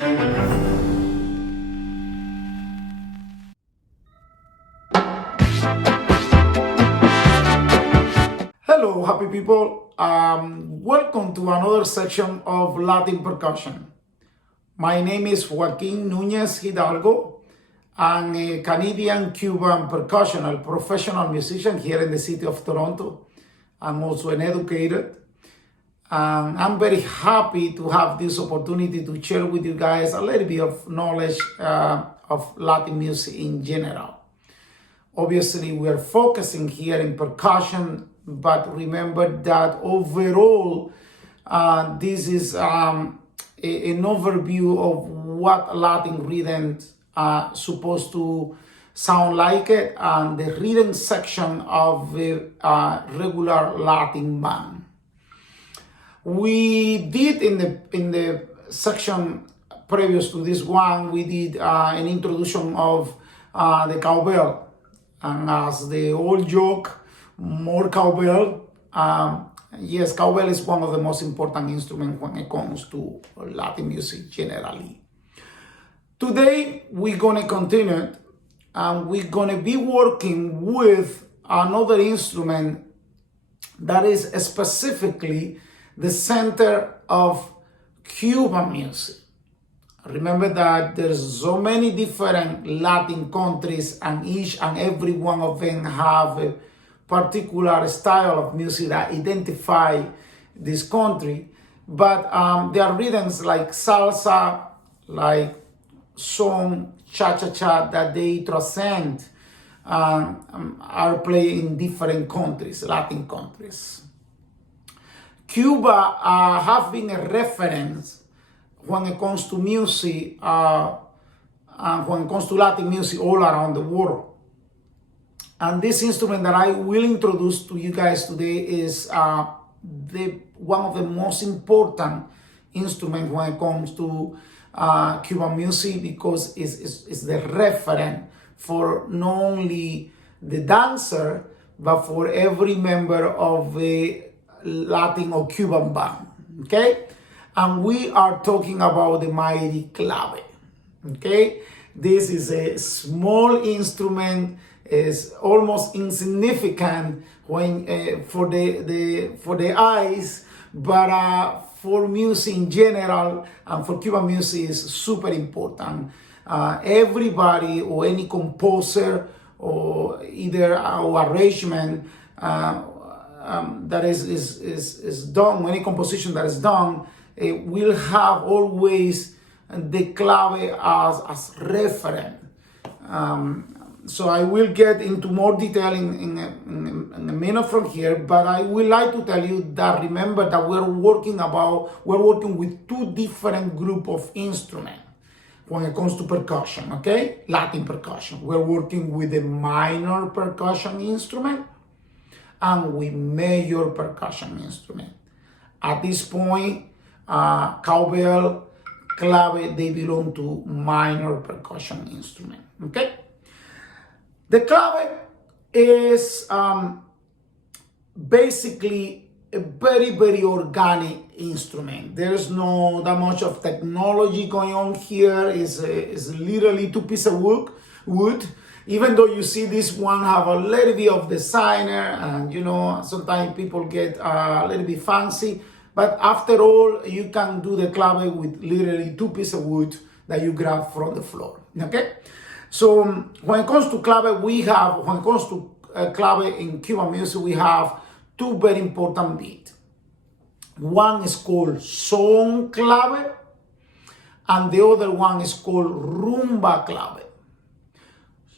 Hello, happy people. Welcome to another section of Latin percussion. My name is Joaquín Núñez Hidalgo. I'm a Canadian Cuban percussional professional musician here in the city of Toronto. I'm also an educator. I'm very happy to have this opportunity to share with you guys a little bit of knowledge of Latin music in general. Obviously, we are focusing here in percussion, but remember that overall, this is an overview of what Latin rhythms are supposed to sound like it, and the rhythm section of the regular Latin band. We did in the section previous to this one, we did an introduction of the cowbell. And as the old joke, more cowbell. Yes, cowbell is one of the most important instruments when it comes to Latin music generally. Today, we're going to continue, and we're going to be working with another instrument that is specifically the center of Cuban music. Remember that there's so many different Latin countries, and each and every one of them have a particular style of music that identify this country. But there are rhythms like salsa, like son, cha-cha-cha, that they transcend are played in different countries, Latin countries. Cuba have been a reference when it comes to music, and when it comes to Latin music all around the world. And this instrument that I will introduce to you guys today is one of the most important instruments when it comes to Cuban music, because it's the reference for not only the dancer, but for every member of the Latin or Cuban band, okay? And we are talking about the mighty clave, okay? This is a small instrument, is almost insignificant when for the eyes, but for music in general and for Cuban music is super important. Everybody or any composer or either our arrangement that is done, any composition that is done, will have always the clave as reference. So I will get into more detail in a minute from here, but I would like to tell you that remember that we're working with two different group of instruments when it comes to percussion, okay? Latin percussion. We're working with a minor percussion instrument and with major percussion instrument. At this point, cowbell, clave, they belong to minor percussion instrument, okay? The clave is basically a very, very organic instrument. There's no that much of technology going on here. It's literally two pieces of wood. Even though you see this one have a little bit of designer, and you know, sometimes people get a little bit fancy, but after all, you can do the clave with literally two pieces of wood that you grab from the floor, okay? So when it comes to clave, clave in Cuban music, we have two very important beats. One is called son clave, and the other one is called rumba clave.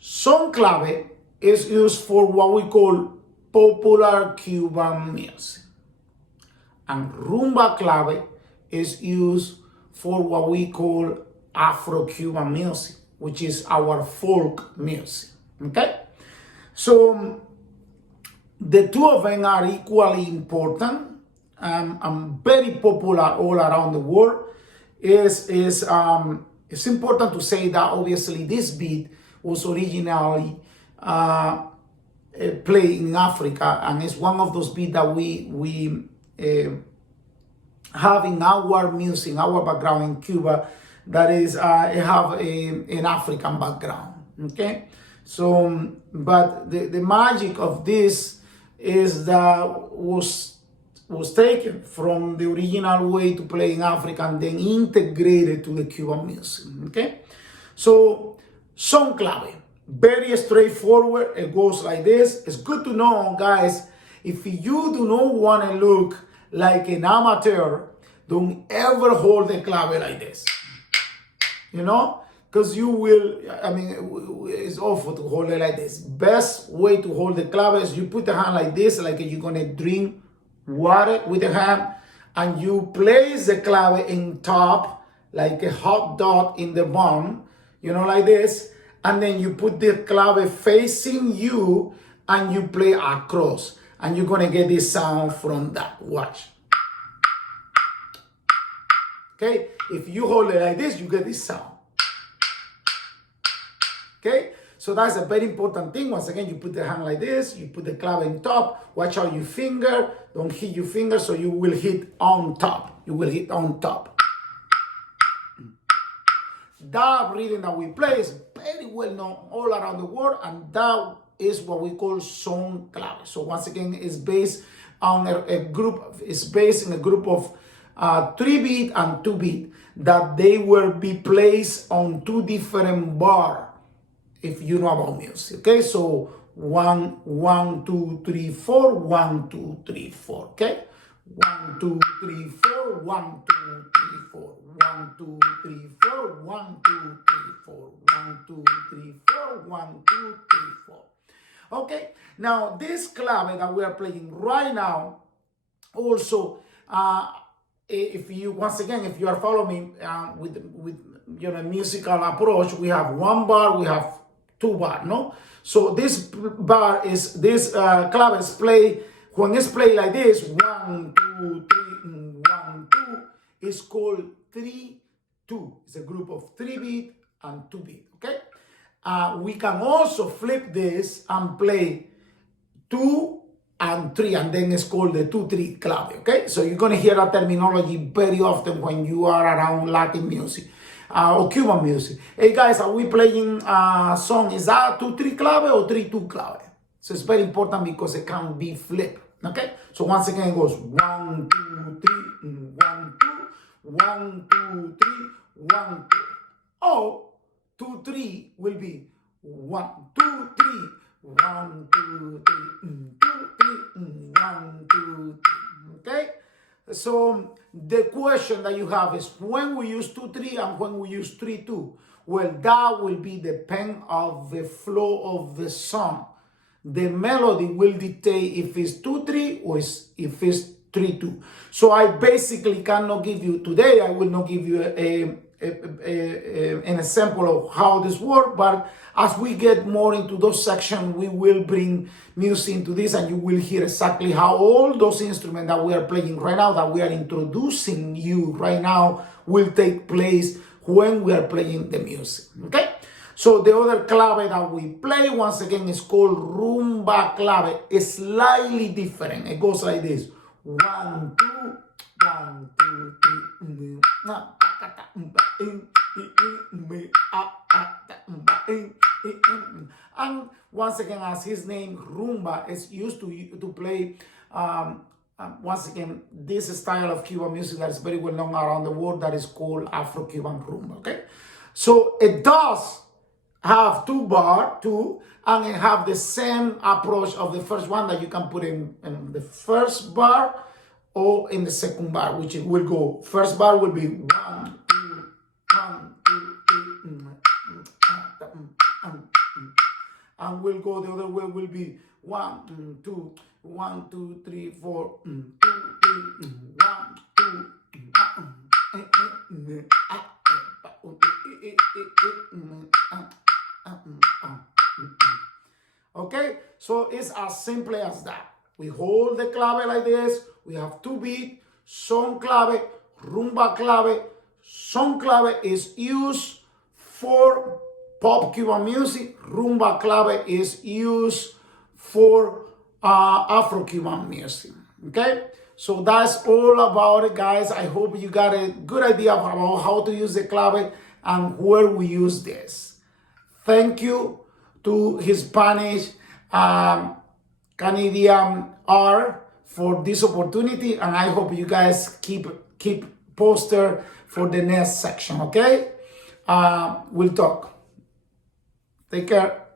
Son clave is used for what we call popular Cuban music, and rumba clave is used for what we call Afro-Cuban music, which is our folk music, okay? So the two of them are equally important and very popular all around the world. It's important to say that obviously this beat was originally played in Africa, and it's one of those beats that we have in our music, in our background in Cuba, that is have an African background. Okay, so but the magic of this is that was taken from the original way to play in Africa and then integrated to the Cuban music. Okay, so son clave, very straightforward. It goes like this. It's good to know, guys, if you do not want to look like an amateur, don't ever hold the clave like this. You know, because you will, I mean, it's awful to hold it like this. Best way to hold the clave is you put the hand like this, like you're going to drink water with the hand, and you place the clave in top, like a hot dog in the bun, you know, like this, and then you put the clave facing you, and you play across, and you're going to get this sound from that. Watch. Okay, if you hold it like this, you get this sound. Okay, so that's a very important thing. Once again, you put the hand like this, you put the clave on top, watch out your finger, don't hit your finger, so you will hit on top. You will hit on top. That rhythm that we play is very well known all around the world, and that is what we call son clave. So once again, it's based on a group, it's based in a group of 3-beat and 2-beat that they will be placed on 2 different bars. If you know about music, okay? So 1, 1, 2, 3, 4, 1, 2, 3, 4, okay? 1, 2, 3, 4, 1, 2, 3, 4, 1, 2, 3, 4, 1, 2, 3, 4, 1, 2, 3, 4, 1, 2, 3, 4. Okay, now this clave that we are playing right now, also, if you, once again, if you are following me with you know, musical approach, we have 1 bar, we have 2 bar, no? So this bar is, this clave is play, when it's played like this, 1, 2, 3, 1, 2, it's called 3, 2. It's a group of 3-beat and 2-beat, okay? We can also flip this and play 2 and 3, and then it's called the 2-3 clave, okay? So you're gonna hear that terminology very often when you are around Latin music. Or Cuban music. Hey guys, are we playing a song? Is that 2-3 clave or 3-2 clave? So it's very important because it can be flipped. Okay? So once again it goes 1, 2, 3, 1, 2, 1, 2, 3, 1, 2. Or 2, 3 will be 1, 2, 3, 1, 2, 3, 2, 3, 1, 2, 3. Okay? So the question that you have is when we use 2-3 and when we use 3-2. Well, that will be depend of the flow of the song. The melody will dictate if it's 2-3 or if it's 3-2. So I basically cannot give you today. I will not give you an example of how this works, but as we get more into those sections, we will bring music into this, and you will hear exactly how all those instruments that we are playing right now, that we are introducing you right now, will take place when we are playing the music. Okay? So the other clave that we play, once again, is called rumba clave. It's slightly different. It goes like this: 1, 2, 1, 2, 3. And once again, as his name, rumba, is used to play, once again, this style of Cuban music that is very well known around the world, that is called Afro-Cuban rumba, okay? So it does have 2 bar, and it have the same approach of the first one, that you can put in the first bar or in the second bar, which it will go, first bar will be 1, 2, 1, 2, 3, and we'll go the other way, will be 1, 2, 1, 2, 3, 4, 2, 3, 1, 2. Okay, so it's as simple as that. We hold the clave like this. We have 2-beat, son clave, rumba clave. Son clave is used for pop Cuban music. Rumba clave is used for Afro-Cuban music. Okay, So that's all about it, guys. I hope you got a good idea about how to use the clave and where we use this. Thank you to Hispanic Canadian R for this opportunity, and I hope you guys keep posted for the next section, okay? We'll talk. Take care.